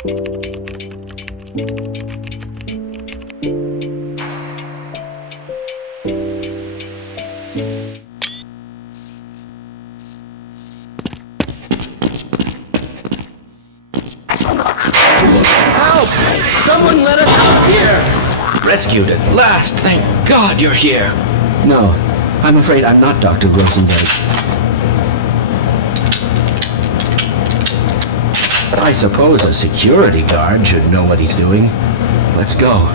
Help! Someone let us out here! Rescued at last! Thank God you're here! No, I'm afraid I'm not Dr. Rosenberg. I suppose a security guard should know what he's doing. Let's go.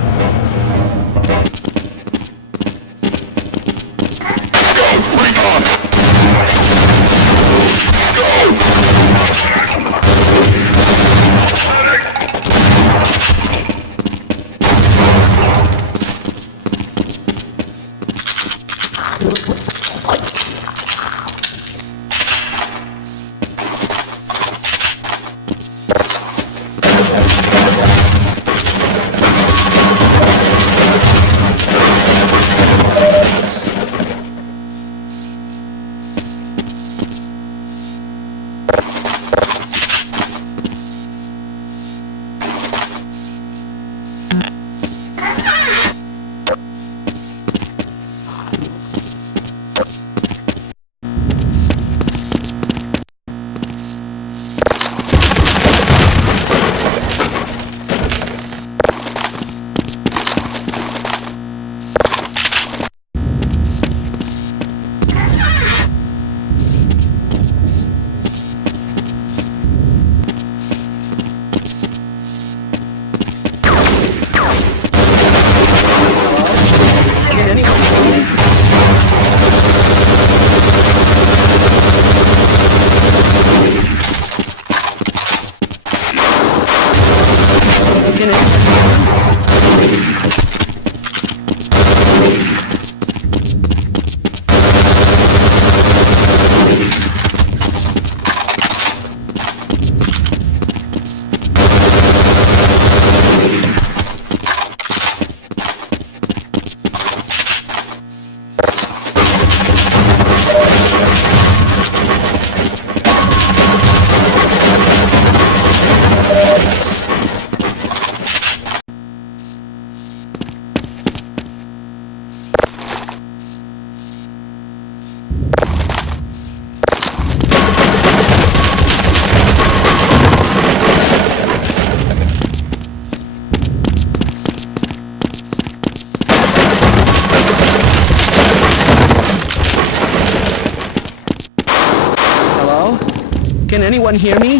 Can anyone hear me?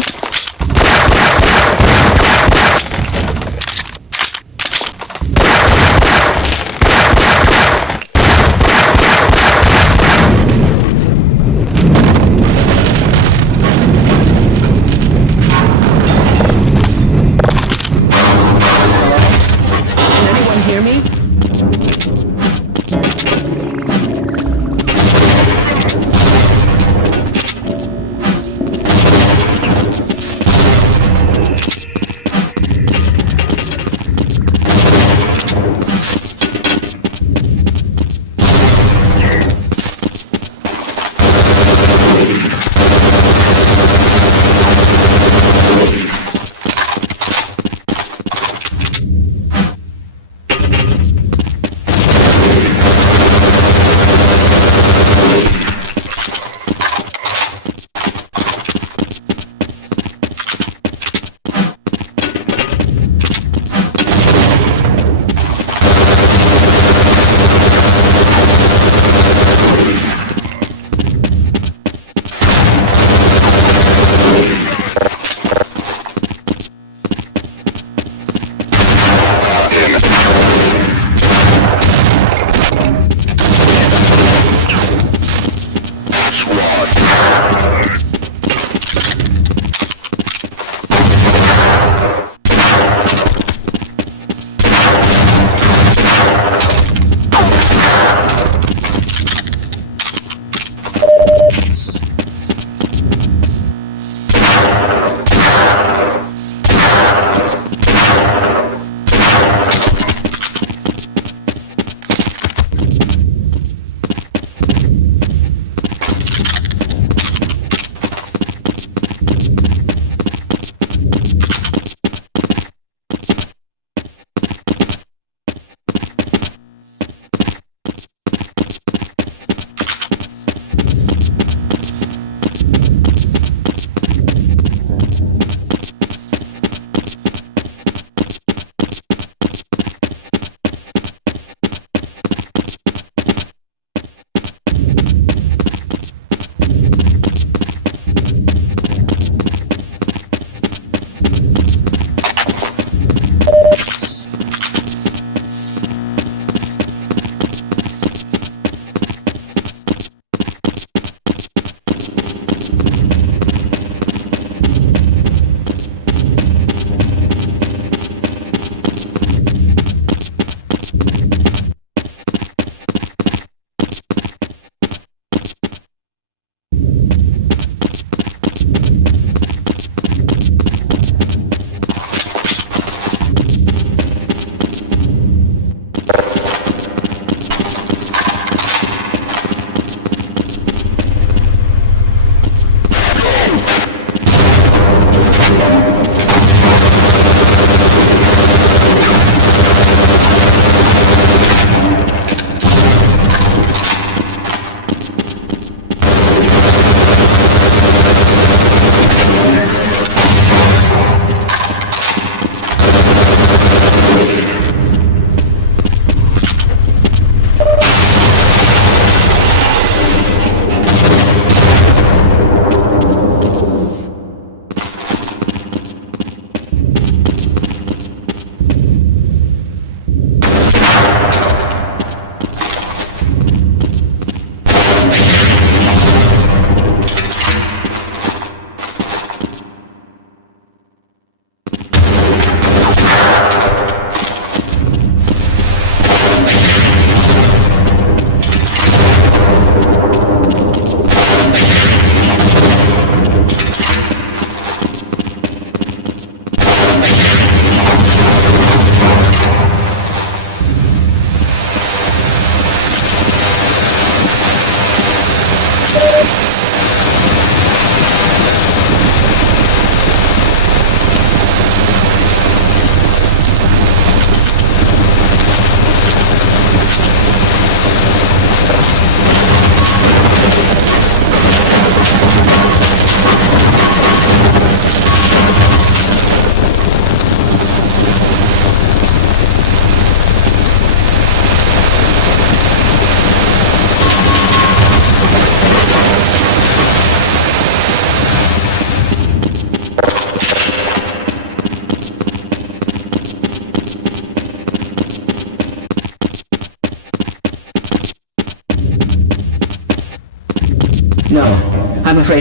Can anyone hear me?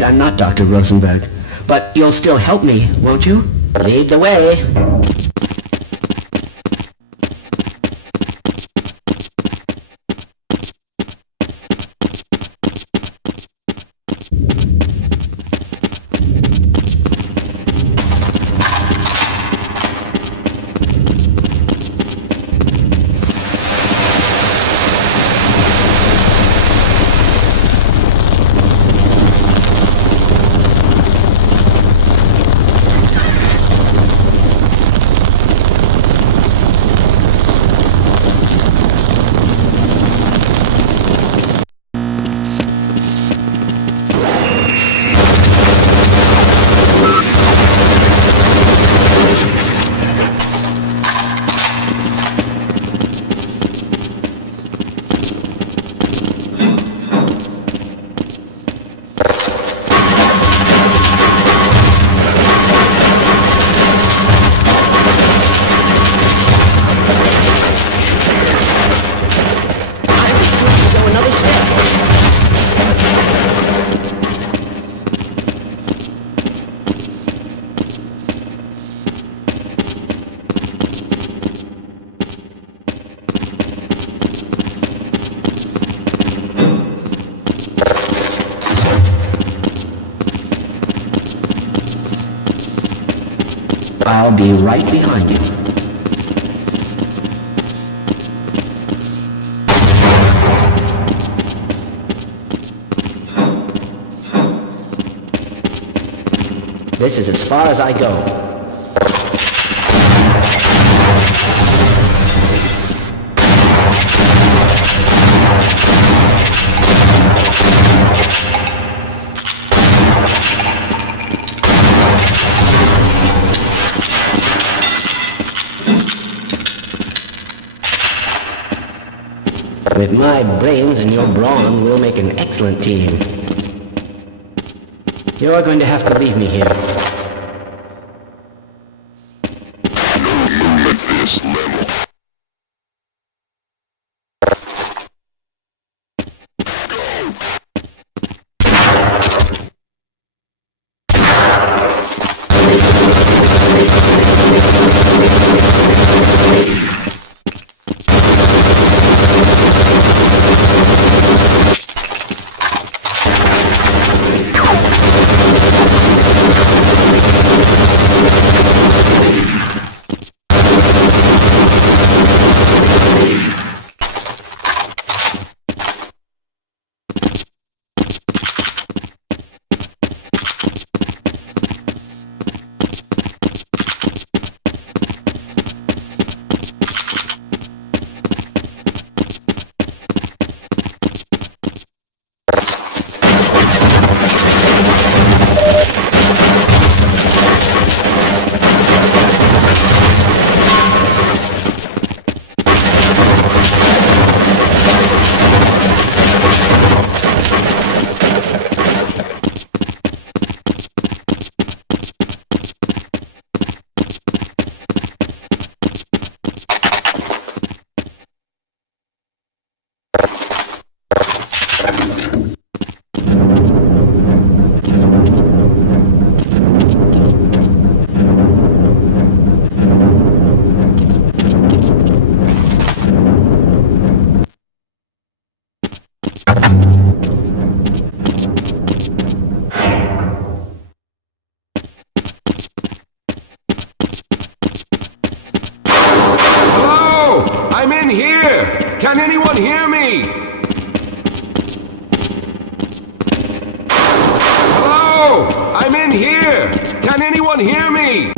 I'm not Dr. Rosenberg. But you'll still help me, won't you? Lead the way. I'll be right behind you. This is as far as I go. With my brains and your brawn, we'll make an excellent team. You're going to have to leave me here. I'm in here! Can anyone hear me? Hello? I'm in here! Can anyone hear me?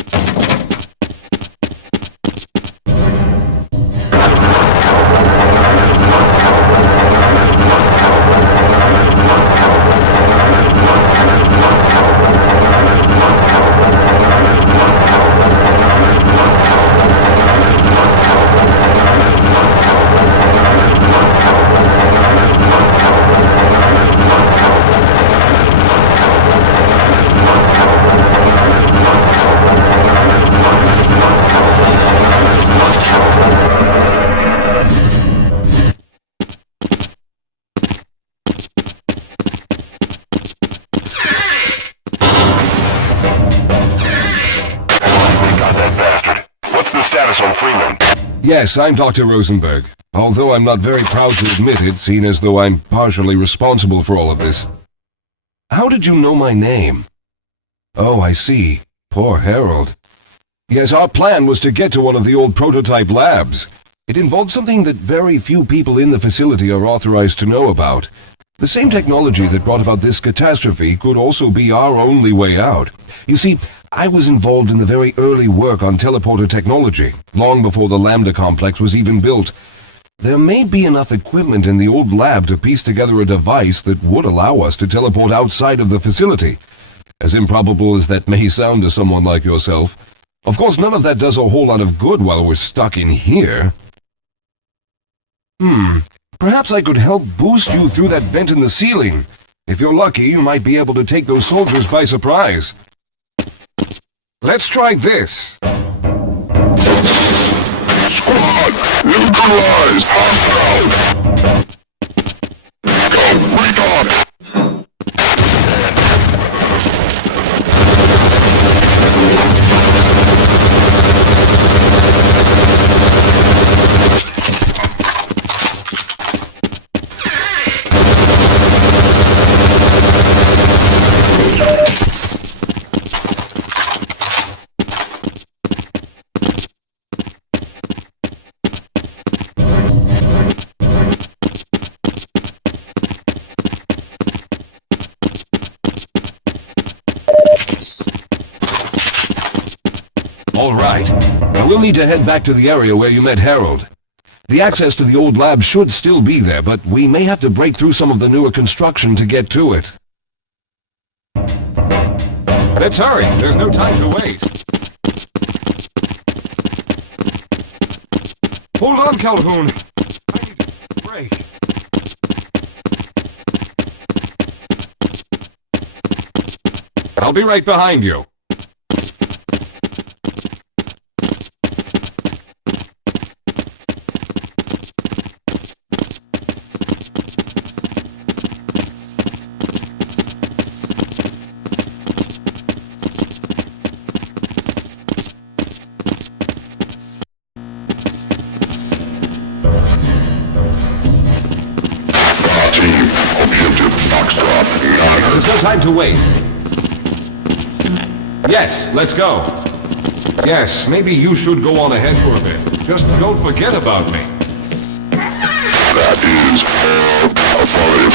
Freeman. Yes, I'm Dr. Rosenberg. Although I'm not very proud to admit it, seeing as though I'm partially responsible for all of this. How did you know my name? Oh, I see. Poor Harold. Yes, our plan was to get to one of the old prototype labs. It involved something that very few people in the facility are authorized to know about. The same technology that brought about this catastrophe could also be our only way out. You see, I was involved in the very early work on teleporter technology, long before the Lambda complex was even built. There may be enough equipment in the old lab to piece together a device that would allow us to teleport outside of the facility. As improbable as that may sound to someone like yourself. Of course, none of that does a whole lot of good while we're stuck in here. Perhaps I could help boost you through that vent in the ceiling. If you're lucky, you might be able to take those soldiers by surprise. Let's try this. Squad, neutralize hostile. Go, recon. All right. Now we'll need to head back to the area where you met Harold. The access to the old lab should still be there, but we may have to break through some of the newer construction to get to it. Let's hurry. There's no time to wait. Hold on, Calhoun. I need a break. I'll be right behind you. Team, objective Foxtrot 9. There's no time to wait. Yes, let's go. Yes, maybe you should go on ahead for a bit. Just don't forget about me. That is affirmative.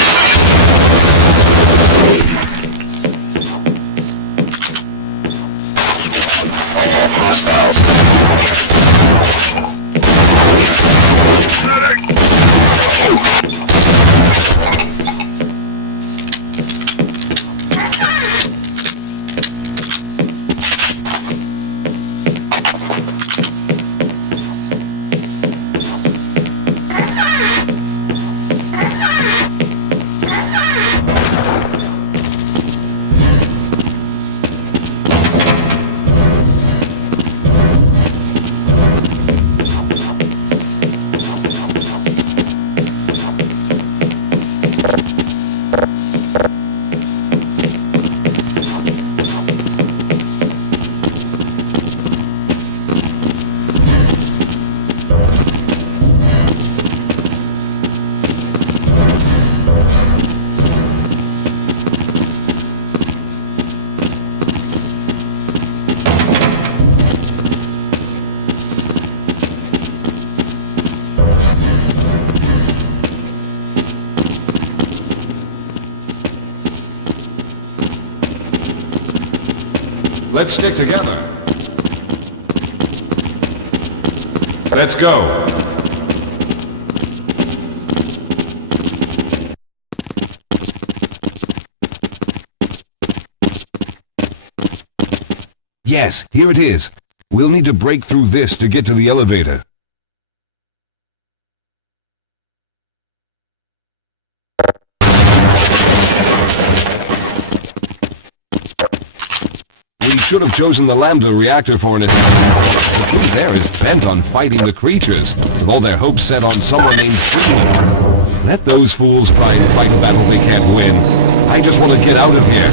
Let's stick together. Let's go. Yes, here it is. We'll need to break through this to get to the elevator. We should have chosen the Lambda reactor for an attack. The crew there is bent on fighting the creatures, with all their hopes set on someone named Freeman. Let those fools try and fight a battle they can't win. I just want to get out of here.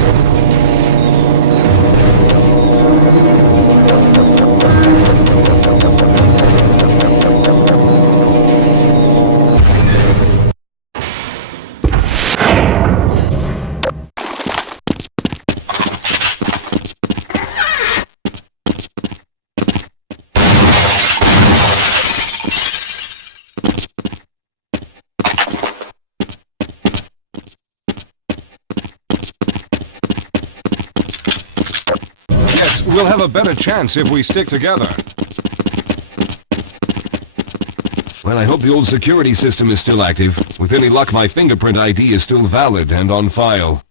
We'll have a better chance if we stick together. Well, I hope the old security system is still active. With any luck, my fingerprint ID is still valid and on file.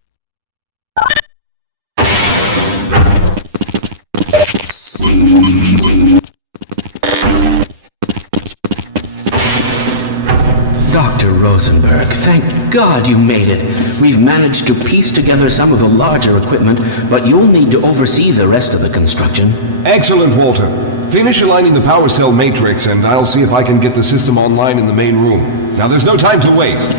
Dr. Rosenberg, thank God you made it. We've managed to piece together some of the larger equipment, but you'll need to oversee the rest of the construction. Excellent, Walter. Finish aligning the power cell matrix, and I'll see if I can get the system online in the main room. Now, there's no time to waste.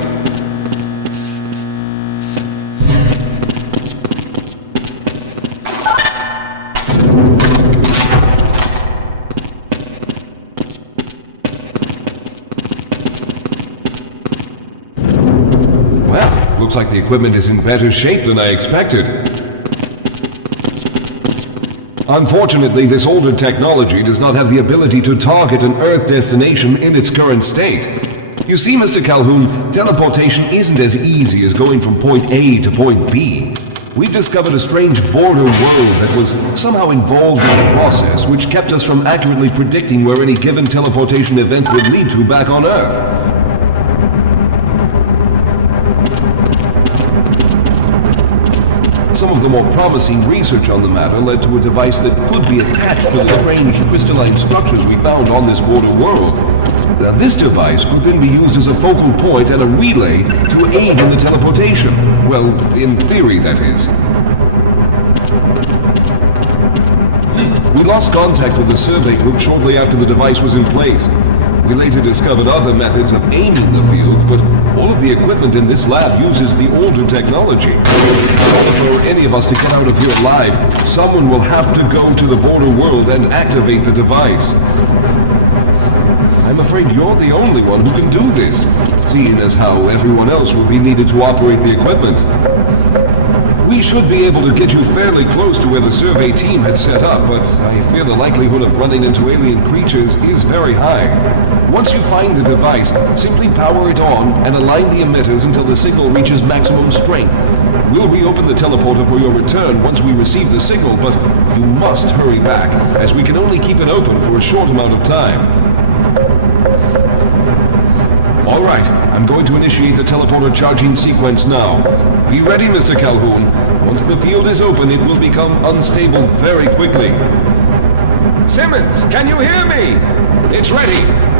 Well, looks like the equipment is in better shape than I expected. Unfortunately, this older technology does not have the ability to target an Earth destination in its current state. You see, Mr. Calhoun, teleportation isn't as easy as going from point A to point B. We've discovered a strange border world that was somehow involved in the process, which kept us from accurately predicting where any given teleportation event would lead to back on Earth. Some of the more promising research on the matter led to a device that could be attached to the strange crystalline structures we found on this border world. Now, this device could then be used as a focal point and a relay to aid in the teleportation. Well, in theory, that is. We lost contact with the survey group shortly after the device was in place. We later discovered other methods of aiming the field, but all of the equipment in this lab uses the older technology. In order for any of us to get out of here alive, someone will have to go to the border world and activate the device. I'm afraid you're the only one who can do this, seeing as how everyone else will be needed to operate the equipment. We should be able to get you fairly close to where the survey team had set up, but I fear the likelihood of running into alien creatures is very high. Once you find the device, simply power it on and align the emitters until the signal reaches maximum strength. We'll reopen the teleporter for your return once we receive the signal, but you must hurry back, as we can only keep it open for a short amount of time. All right, I'm going to initiate the teleporter charging sequence now. Be ready, Mr. Calhoun. Once the field is open, it will become unstable very quickly. Simmons, can you hear me? It's ready.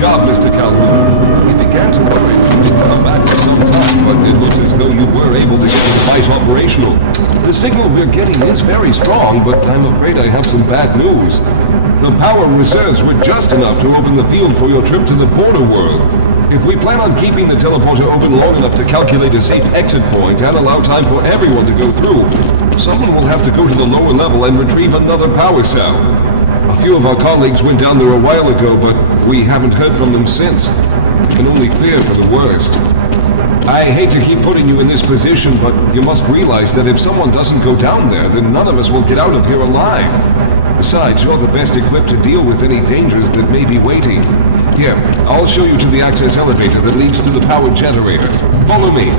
job, Mr. Calhoun. We began to worry you'd come back for some time, but it looks as though you were able to get the device operational. The signal we're getting is very strong, but I'm afraid I have some bad news. The power reserves were just enough to open the field for your trip to the border world. If we plan on keeping the teleporter open long enough to calculate a safe exit point and allow time for everyone to go through, someone will have to go to the lower level and retrieve another power cell. A few of our colleagues went down there a while ago, but we haven't heard from them since. I can only fear for the worst. I hate to keep putting you in this position, but you must realize that if someone doesn't go down there, then none of us will get out of here alive. Besides, you're the best equipped to deal with any dangers that may be waiting. Here, I'll show you to the access elevator that leads to the power generator. Follow me.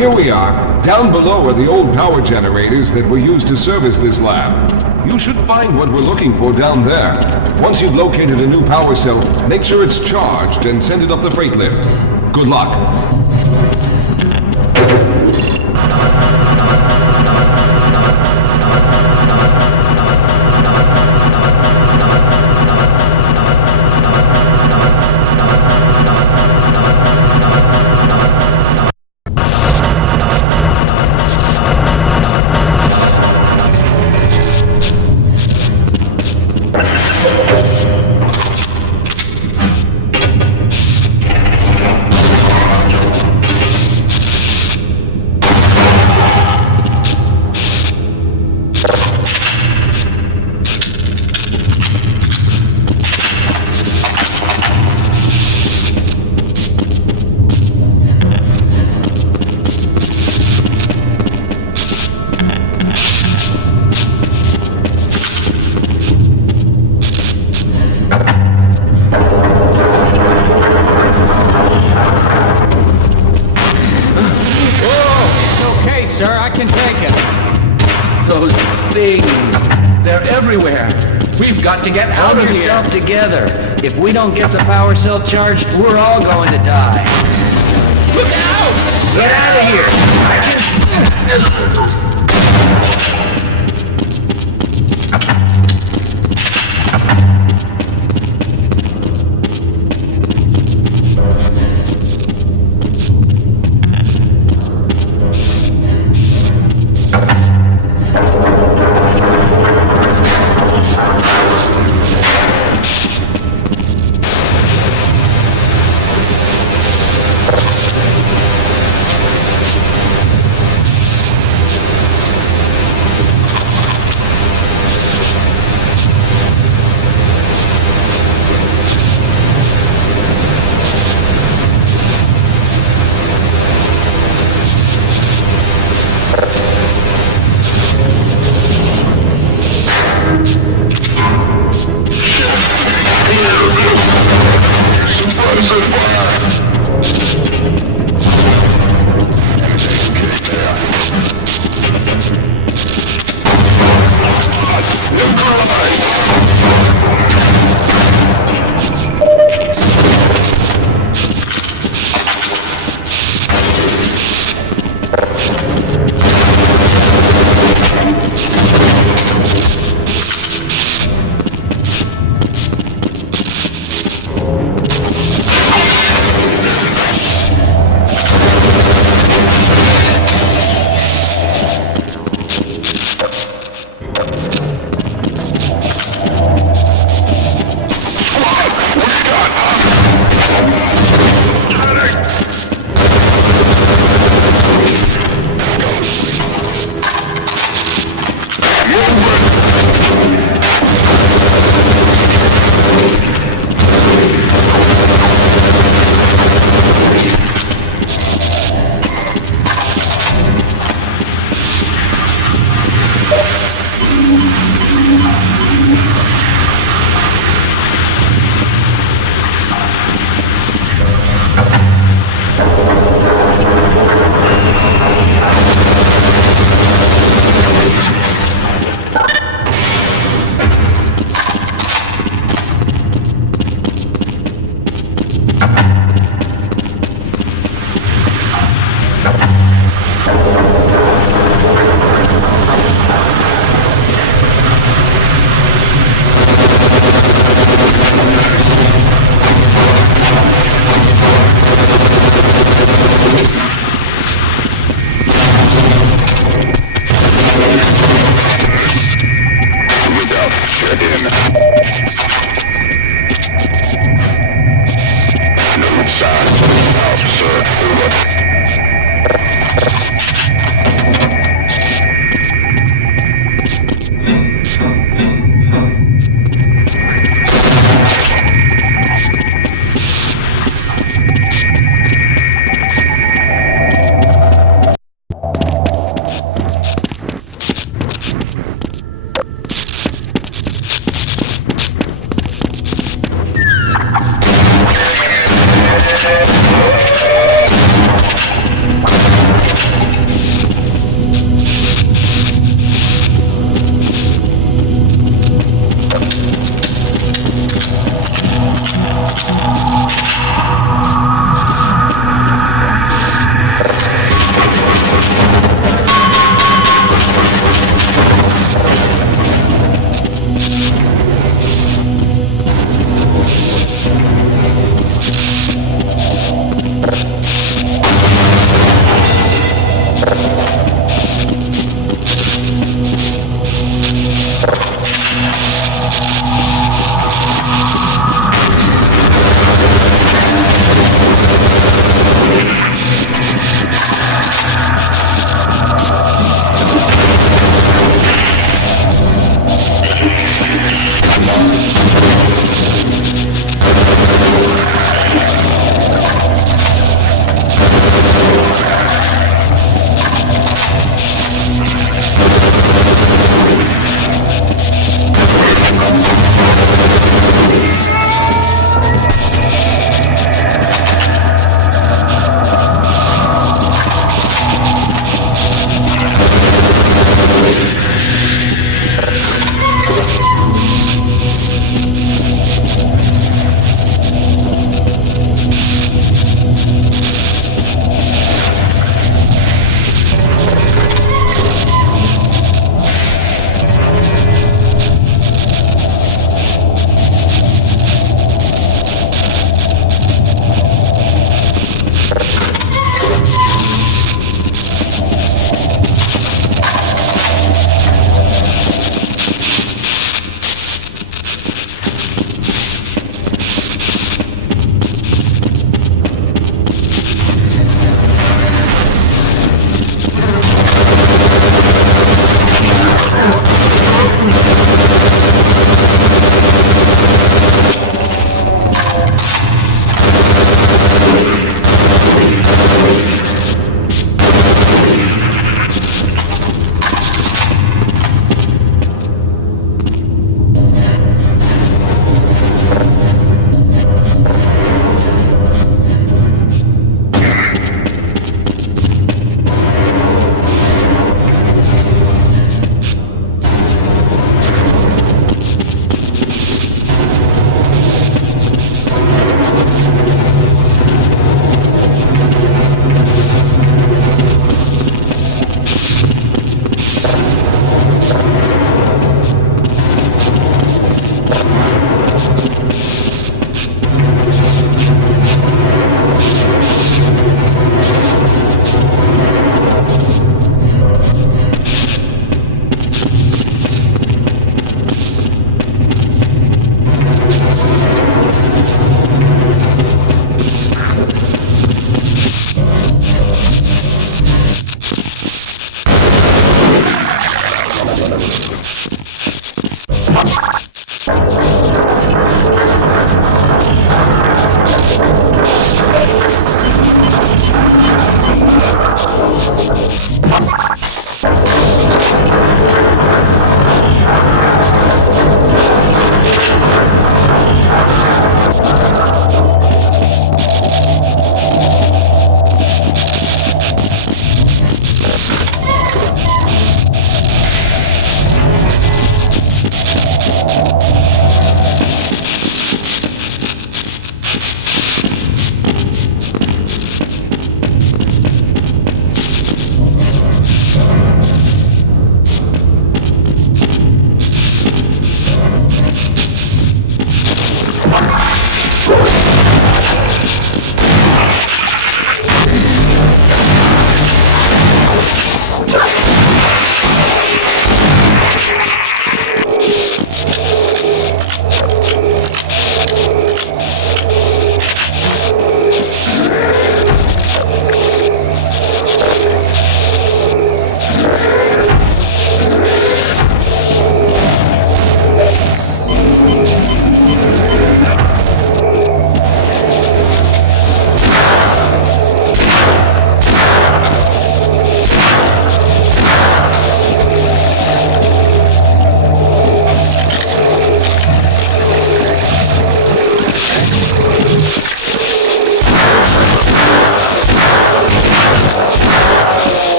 Here we are. Down below are the old power generators that were used to service this lab. You should find what we're looking for down there. Once you've located a new power cell, make sure it's charged and send it up the freight lift. Good luck. everywhere. We've got to get out Hold of here. yourself together. If we don't get the power cell charged, we're all going to die. Look out! Get out of here!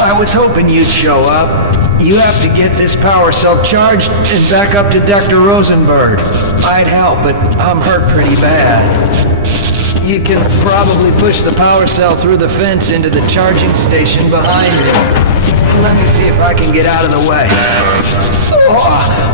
I was hoping you'd show up. You have to get this power cell charged and back up to Dr. Rosenberg. I'd help, but I'm hurt pretty bad. You can probably push the power cell through the fence into the charging station behind me. Let me see if I can get out of the way. Oh.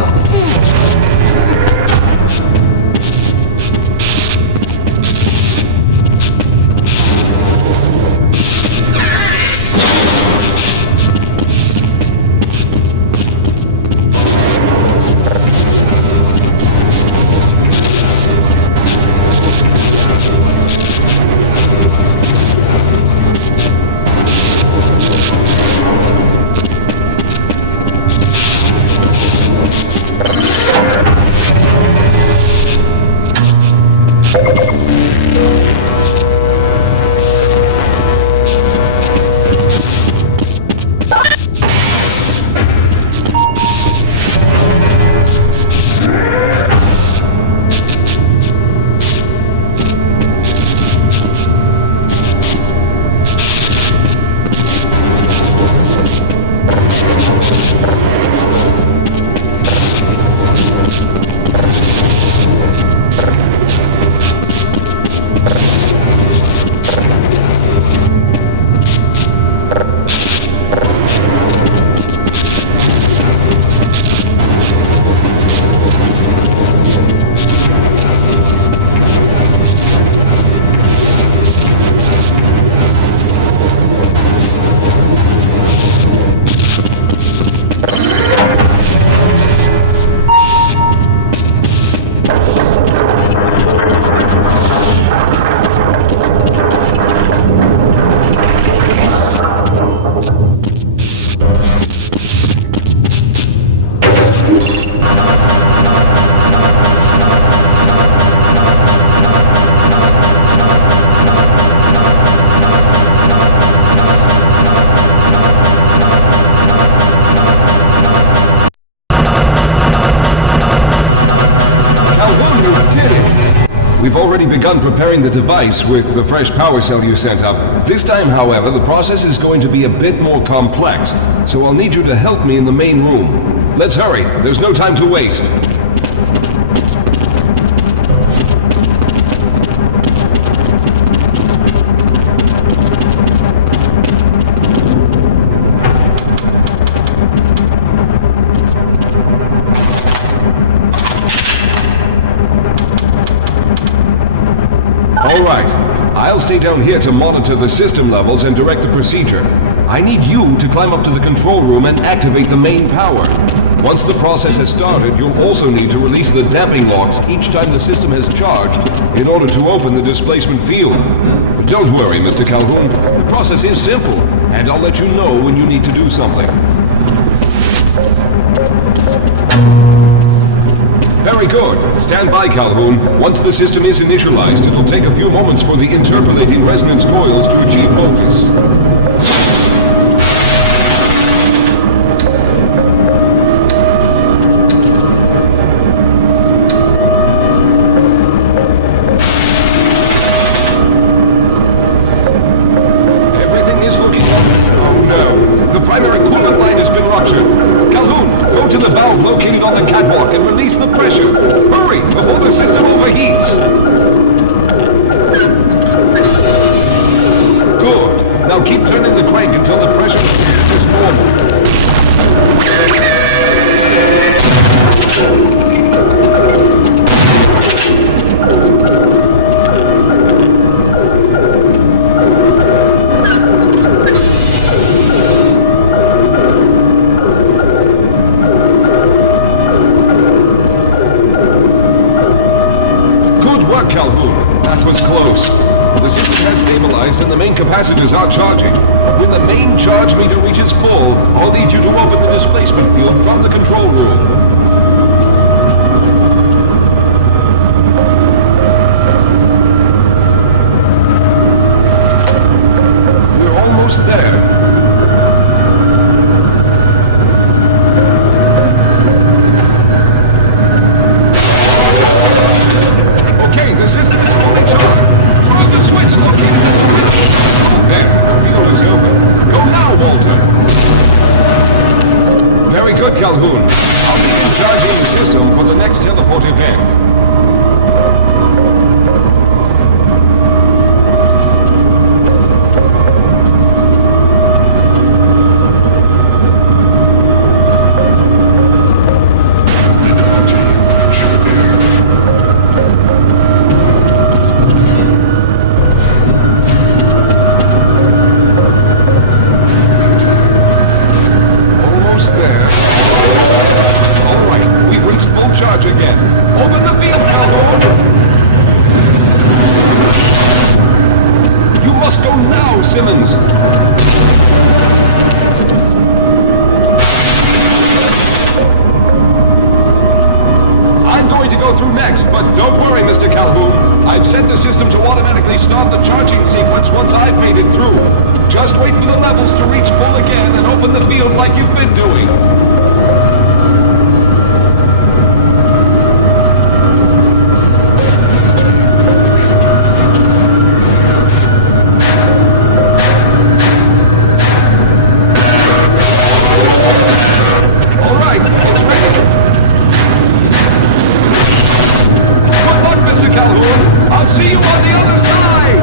We've already begun preparing the device with the fresh power cell you sent up. This time, however, the process is going to be a bit more complex, so I'll need you to help me in the main room. Let's hurry. There's no time to waste. All right. I'll stay down here to monitor the system levels and direct the procedure. I need you to climb up to the control room and activate the main power. Once the process has started, you'll also need to release the damping locks each time the system has charged in order to open the displacement field. But don't worry, Mr. Calhoun. The process is simple, and I'll let you know when you need to do something. Very good. Stand by, Calhoun. Once the system is initialized, it'll take a few moments for the interpolating resonance coils to achieve focus. Everything is looking up. Oh no. The primary coolant line has been ruptured. Calhoun, go to the valve located on the catwalk and release the pressure. Hurry, before the system overheats. Good. Now keep turning the crank until the pressure is normal. Calhoun. That was close. The system has stabilized and the main capacitors are charging. When the main charge meter reaches full, I'll need you to open the displacement field from the control room. We're almost there. Simmons. I'm going to go through next, but don't worry, Mr. Calhoun. I've set the system to automatically start the charging sequence once I've made it through. Just wait for the levels to reach full again and open the field like you've been doing. All right, it's ready. Good luck, Mr. Calhoun. I'll see you on the other side.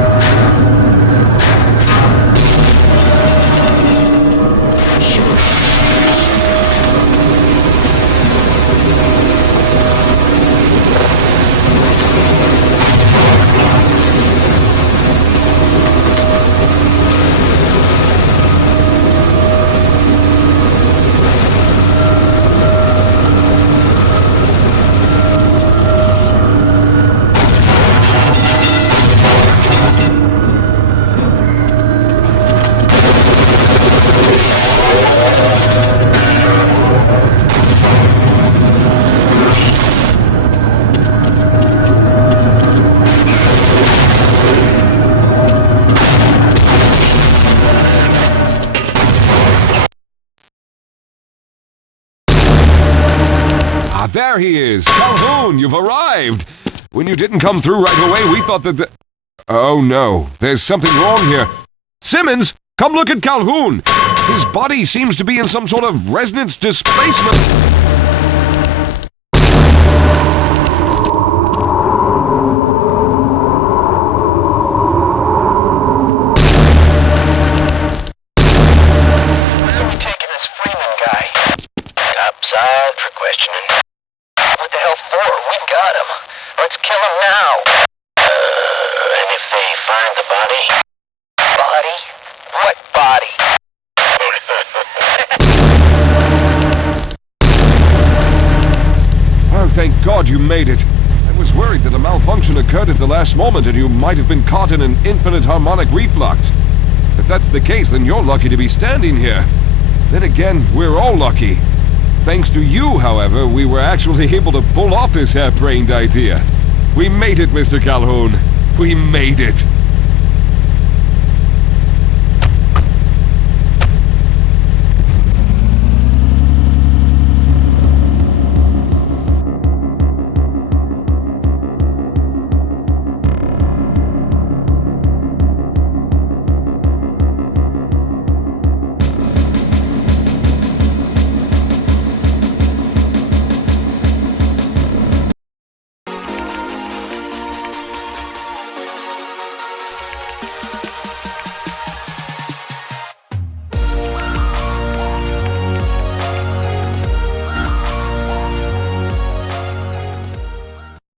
Ah, there he is. Calhoun, you've arrived. When you didn't come through right away, we thought that Oh no, there's something wrong here. Simmons, come look at Calhoun. His body seems to be in some sort of resonance displacement. Where are we taking this Freeman guy? Upside for questioning. What the hell for? We got him. Let's kill him now. And if they find the body? Body? What body? Oh, thank God you made it. I was worried that a malfunction occurred at the last moment and you might have been caught in an infinite harmonic reflux. If that's the case, then you're lucky to be standing here. Then again, we're all lucky. Thanks to you, however, we were actually able to pull off this harebrained idea. We made it, Mr. Calhoun. We made it.